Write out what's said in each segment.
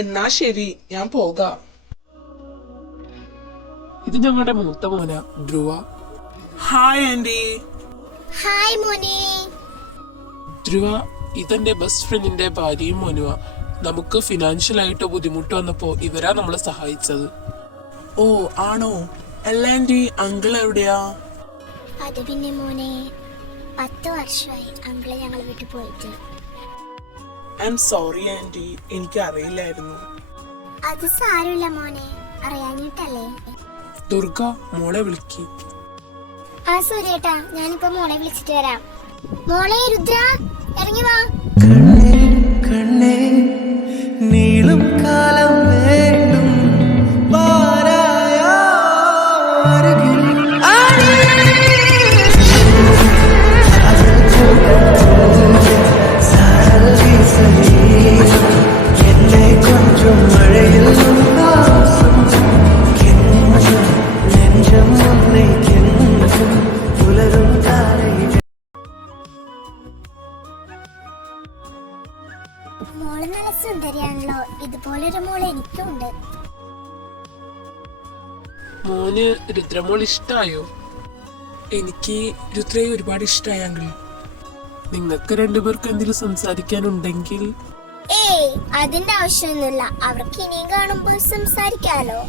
എന്നാ ശരി, ഞാൻ പോകാം. ഇത് ഞങ്ങളുടെ മൂത്ത മോന ധ്രുവ. Hi aunty. ഹായ് മോനെ. ധ്രുവ ഇതെന്റെ ബെസ്റ്റ് ഫ്രണ്ടിന്റെ ഭാര്യയും മോനുവ. നമുക്ക് ഫിനാൻഷ്യൽ ആയിട്ട് ബുദ്ധിമുട്ട് വന്നപ്പോ ഇവരാ നമ്മളെ സഹായിച്ചത്. ഓ ആണോ? അല്ല ആന്റി, അങ്കിൾ എവിടെയാ? അത് പിന്നെ മോനെ, 10 വർഷമായി അങ്കിള് ഞങ്ങൾ വിട്ടു പോയിട്ട്. ഐ എം സോറി ആന്റി, എനിക്ക് അറിയില്ലായിരുന്നു. അത് സാരമില്ല മോനെ, അറിയാഞ്ഞിട്ടല്ലേ. ദുർഗ മോളെ വിളിക്ക്. ആ സൂര്യേട്ടാ, ഞാനിപ്പോ മോളെ വിളിച്ചിട്ട് വരാം. മോളെ രുദ്ര, ഇറങ്ങി വാ. കണ്ണേ നീളും കാലം വേണ്ടും എന്നെ കൊഞ്ചും മഴയിൽ നെഞ്ചം പുലരും താരയിൽ. മോള് നല്ല സുന്ദരിയാണല്ലോ. ഇതുപോലൊരു മോള് എനിക്കുണ്ട്. മോന് രുദ്രമോൾ ഇഷ്ടായോ? എനിക്ക് രുദ്രയെ ഒരുപാട് ഇഷ്ടമായി അങ്കിൾ. നിങ്ങൾക്ക് രണ്ടുപേർക്ക് എന്തെങ്കിലും സംസാരിക്കാനുണ്ടെങ്കിൽ ഏയ്, അതിന്റെ ആവശ്യമൊന്നുമില്ല. അവർക്ക് ഇനിയും കാണുമ്പോ സംസാരിക്കാലോ.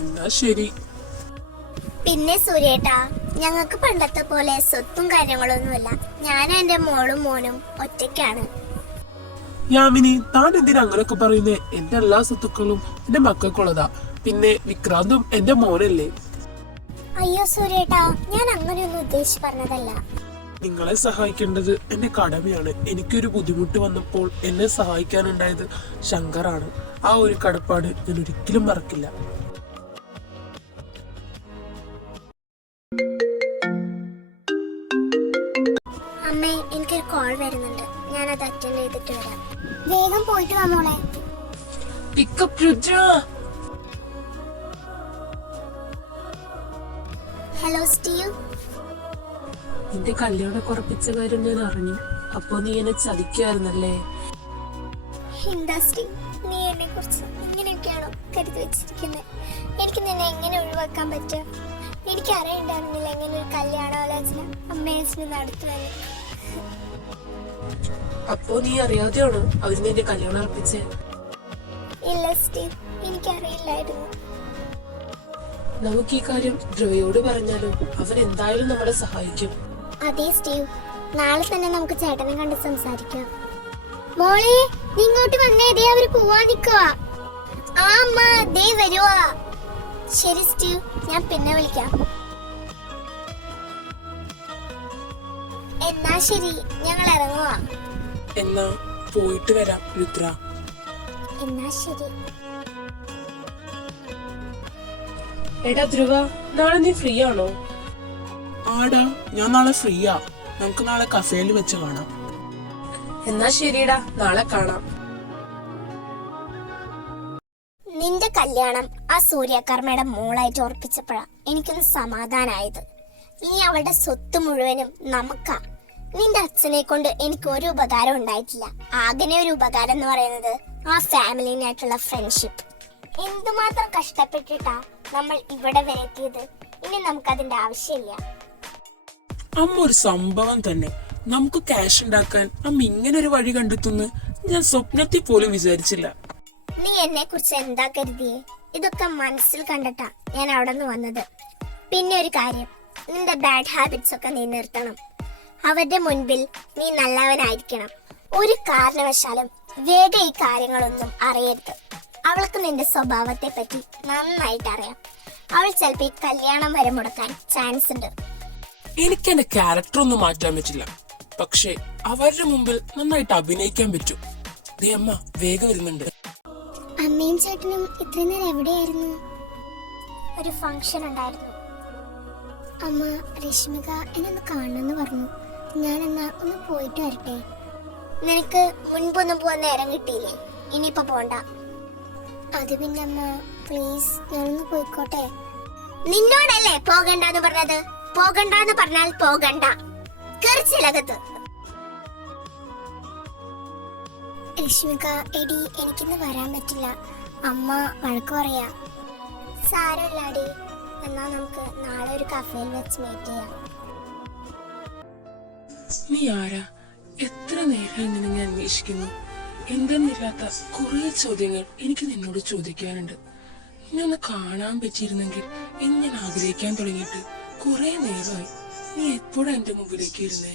എന്നാ ശരി. പിന്നെ സൂര്യേട്ടാ, ഞങ്ങൾക്ക് പണ്ടത്തെ പോലെ സ്വത്തും കാര്യങ്ങളൊന്നുമില്ല. ഞാനും എന്റെ മോളും മോനും ഒറ്റയ്ക്കാണ്. യാമിനി, താൻ എന്തിനാ അങ്ങനെയൊക്കെ പറയുന്നേ? എന്റെ എല്ലാ സ്വത്തുക്കളും എന്റെ മക്കൾക്കുള്ളതാ. പിന്നെ വിക്രാന്തും എന്റെ മോനല്ലേ. അയ്യോ സൂര്യേട്ടാ, ഞാൻ അങ്ങനെയൊന്നും ഉദ്ദേശിച്ച് പറഞ്ഞതല്ല. നിങ്ങളെ സഹായിക്കേണ്ടത് എന്റെ കടമയാണ്. എനിക്കൊരു ബുദ്ധിമുട്ട് വന്നപ്പോൾ എന്നെ സഹായിക്കാനുണ്ടായത് ശങ്കറാണ്. ആ ഒരു കടപ്പാട് ഞാൻ ഒരിക്കലും മറക്കില്ല. അമ്മേ, എനിക്കൊരു കോൾ വരുന്നുണ്ട്. ഞാനത് അറ്റൻഡ് ചെയ്തിട്ട് വരാം. വേഗം പോയിട്ട് വാ മോളെ. പിക്കപ്പ് രുദ്ര. Hello Steve. നിന്റെ കല്യാണം ഉറപ്പിച്ച കാര്യം ഞാൻ അറിഞ്ഞു. അപ്പൊ നീ എന്നെ ചതിക്കായിരുന്നല്ലേ? എന്താ സ്റ്റീവ്, നീ എന്നെ കുറിച്ച് ഇങ്ങനെയൊക്കെയാണോ കരുതി വെച്ചിരിക്കുന്നത്? എനിക്ക് നിന്നെ എങ്ങനെ ഒഴിവാക്കാൻ പറ്റുക? എനിക്ക് അറിയണ്ടായിരുന്നില്ല എങ്ങനെ ഒരു കല്യാണാലോചന അമ്മേസിന് നടത്തുമെന്ന്. അപ്പോ നീ അറിയാതെയാണോ അവര് നിന്റെ കല്യാണം ഉറപ്പിച്ചേ? ഇല്ല സ്റ്റീവ്, എനിക്കറിയില്ലായിരുന്നു. നമുക്ക് ഈ കാര്യം ധ്രുവയോട് പറഞ്ഞാലോ? അവൻ എന്തായാലും നമ്മളെ സഹായിക്കും. അതെ സ്റ്റീവ്, നാളെ തന്നെ നമുക്ക് ചേട്ടനെ കണ്ട് സംസാരിക്കാം. മോളെ, നീ ഇങ്ങോട്ട് വന്നേ. ദേ അവര് പോവാൻ നിക്കുവാ. ആ അമ്മ, ദേ വരുവാ. ശരി സ്റ്റീവ്, ഞാൻ പിന്നെ വിളിക്കാം. എന്നാ ശരി, ഞങ്ങൾ ഇറങ്ങുവാ. എന്നാ പോയിട്ട് വരാം രുദ്ര. എന്നാ ശരി. എടാ ധ്രുവ, നാളെ നീ ഫ്രീ ആണോ? ആടാ, ഞാൻ നാളെ ഫ്രീയാ. നമുക്ക് നാളെ കഫേയിൽ വെച്ച് കാണാം. എന്നാ ശരിടാ, നാളെ കാണാം. നിന്റെ കല്യാണം ആ സൂര്യകർമ്മയുടെ മോളായിട്ട് ഉറപ്പിച്ചപ്പോഴാ എനിക്കൊന്ന് സമാധാനായത്. ഇനി അവളുടെ സ്വത്ത് മുഴുവനും നമുക്കാ. നിന്റെ അച്ഛനെ കൊണ്ട് എനിക്ക് ഒരു ഉപകാരം ഉണ്ടായിട്ടില്ല. ആകെ ഒരു ഉപകാരം എന്ന് പറയുന്നത് ആ ഫാമിലിനായിട്ടുള്ള ഫ്രണ്ട്ഷിപ്പ്. എന്തുമാത്രം കഷ്ടപ്പെട്ടിട്ടാ നമ്മൾ ഇവിടെ വരെ എത്തിയത്. ഇനി നമുക്കതിന്റെ ആവശ്യമില്ല. അമ്മ ഒരു സംഭവം തന്നെ. നമുക്ക് ക്യാഷ് ഉണ്ടാക്കാൻ അമ്മ ഇങ്ങനെ ഒരു വഴി കണ്ടെത്തുന്നു ഞാൻ സ്വപ്നത്തിൽ പോലും വിചാരിച്ചില്ല. നീ എന്നെ കുറിച്ച് എന്താ കരുതിയേ? ഇതൊക്കെ മനസ്സിൽ കണ്ടിട്ടാ ഞാൻ അവിടെ നിന്ന് വന്നത്. പിന്നെ ഒരു കാര്യം, നിന്റെ ബാഡ് ഹാബിറ്റ്സ് ഒക്കെ നീ നിർത്തണം. അവരുടെ മുൻപിൽ നീ നല്ലവനായിരിക്കണം. ഒരു കാരണവശാലും വേഗം ഈ കാര്യങ്ങളൊന്നും അറിയരുത്. അവൾക്ക് നിന്റെ സ്വഭാവത്തെ പറ്റി നന്നായിട്ട് അറിയാം. അവൾ ചിലപ്പോ ഈ കല്യാണം വരെ മുടക്കാൻ ചാൻസ് ഉണ്ട്. എനിക്ക് എന്റെ ക്യാരക്ടർ ഒന്നും മാറ്റാൻ പറ്റില്ല, പക്ഷെ അവരുടെ മുമ്പിൽ നന്നായിട്ട് അഭിനയിക്കാൻ പറ്റും. ദേ അമ്മ വേഗം വരുന്നുണ്ട്. അമ്മയും ചേട്ടനും ഇത്രയും നേരം എവിടെയായിരുന്നു? ഒരു ഫംഗ്ഷൻ ഉണ്ടായിരുന്നു. അമ്മ രശ്മിക എന്നൊന്ന് കാണണമെന്ന് പറഞ്ഞു. ഞാനെന്നാ ഒന്ന് പോയിട്ട് വരട്ടെ. നിനക്ക് മുൻപൊന്നും പോവാൻ നേരം കിട്ടിയില്ലേ? ഇനിയിപ്പോ പോണ്ട. അത് പിന്നെ അമ്മ പ്ലീസ്, ഞാനൊന്ന് പോയിക്കോട്ടെ. നിന്നോടല്ലേ പോകണ്ടെന്ന് പറഞ്ഞത്? പോകണ്ടെന്ന് പറഞ്ഞാൽ പോകണ്ട. കറിച്ചിലകത്ത്. രശ്മിക എടി എനിക്കിന്ന് വരാൻ പറ്റില്ല, അമ്മ വഴക്ക് പറയാ. സാരമില്ലാടി, എന്നാ നമുക്ക് നാളെ ഒരു കഫേയിൽ വെച്ച് മീറ്റ് ചെയ്യാം. നീ ആരാ? എത്ര നേരം ഇങ്ങനെ ഞാൻ അന്വേഷിക്കുന്നു. എന്തെന്നില്ലാത്ത കുറെ ചോദ്യങ്ങൾ എനിക്ക് നിന്നോട് ചോദിക്കാനുണ്ട്. ഇനി ഒന്ന് കാണാൻ പറ്റിയിരുന്നെങ്കിൽ എന്ന് ഞാൻ ആഗ്രഹിക്കാൻ തുടങ്ങിയിട്ട് കുറെ നേരമായി. നീ എപ്പോഴാ എന്റെ മുമ്പിലേക്ക് ഇരുന്നേ?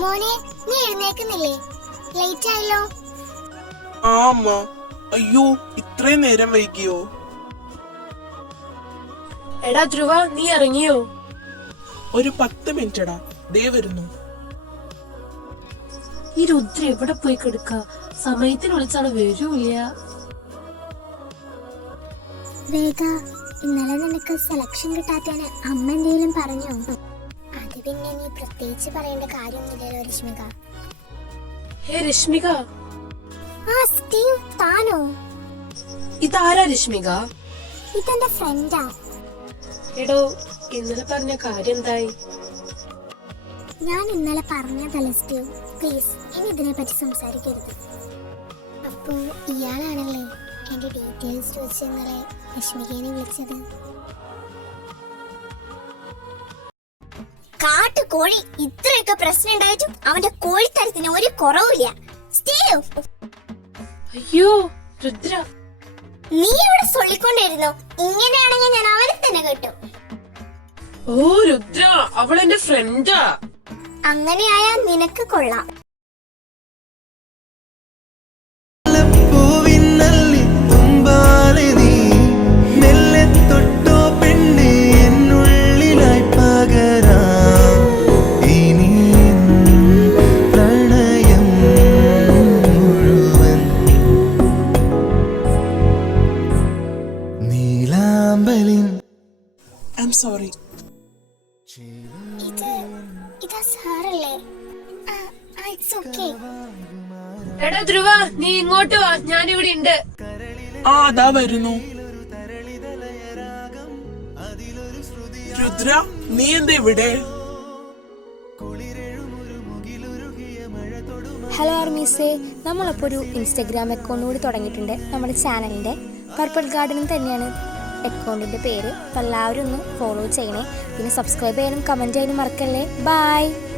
മോനെ, നീ എഴുന്നേക്കുന്നില്ലേ? ലേറ്റ് ആയല്ലോ. ആ അമ്മ. അയ്യോ, ഇത്രയും നേരം വൈകിയോ? എടാ ധ്രുവ, നീ ഇറങ്ങിയോ? ഒരു 10 മിനിറ്റടാ, ദേ വരുന്നു. ഈ രുദ്ര എവിടെ പോയി കിടക്ക? സമയത്തിന് വിളിച്ചാണ് വരൂല്ല. വേഗ, ഇന്നലെ നിനക്ക് സെലക്ഷൻ കിട്ടാത്തതിന് അമ്മ എന്തെങ്കിലും പറഞ്ഞോ? അത് പിന്നെ നീ പ്രത്യേകിച്ച് പറയേണ്ട കാര്യമൊന്നുമില്ലല്ലോ രശ്മിക. ഹേ രശ്മിക. ആ സ്റ്റീവ്, താനോ? ഇതാരാ രശ്മിക? ഇതെന്റെ ഫ്രണ്ടാ. എടോ, ഇന്നലെ പറഞ്ഞ കാര്യം എന്തായി? ഞാൻ ഇന്നലെ പറഞ്ഞതല്ല സ്റ്റീവ്, പ്ലീസ് ഇനി ഇതിനെ പറ്റി സംസാരിക്കരുത്. അപ്പോ ഇയാളാണല്ലേ എന്റെ ഡീറ്റെയിൽസ് ചോദിച്ച് ഇന്നലെ രശ്മികേനെ വിളിച്ചത്? കാട്ടുകോഴി, ഇത്രയൊക്കെ പ്രശ്നം ഉണ്ടായിട്ടും അവന്റെ കോഴിത്തരത്തിന് ഒരു കുറവില്ല. സ്റ്റീവ്, അയ്യോ രുദ്ര, നീ ഇവിടെ ചൊല്ലിക്കൊണ്ടിരുന്നോ? ഇങ്ങനെയാണെങ്കിൽ ഞാൻ അവനെ തന്നെ കിട്ടും. ഓ രുദ്ര, അവളെന്റെ ഫ്രണ്ടാ. അങ്ങനെയായാൽ നിനക്ക് കൊള്ളാം. പൂവിനല്ലി തുമ്പാലെ നീ മെല്ലെ തൊട്ടോ പെണ്ണെ എന്നുള്ളിലായി പകരാം ഇനി പ്രണയം മുഴുവൻ നീലാമ്പലിൻ. I M sorry. ഇതാ സാറല്ലേ? It's okay. എടാ ധ്രുവ, നീ ഇങ്ങോട്ട് വാ, ഞാനിവിടെ ഉണ്ട്. ആ അതാ വരുന്നു. രുദ്ര, നീ എന്താ ഇവിടെ? ഹലോ ആർമീസേ, നമ്മളപ്പോൾ ഒരു ഇൻസ്റ്റഗ്രാം അക്കൗണ്ട് കൂടി തുടങ്ങിയിട്ടുണ്ട്. നമ്മുടെ ചാനലിൻ്റെ പർപ്പിൾ ഗാർഡൻ തന്നെയാണ് അക്കൗണ്ടിൻ്റെ പേര്. അപ്പോൾ എല്ലാവരും ഒന്ന് ഫോളോ ചെയ്യണേ. പിന്നെ സബ്സ്ക്രൈബ് ചെയ്യാനും കമൻറ്റ് ചെയ്യാനും മറക്കല്ലേ. ബൈ.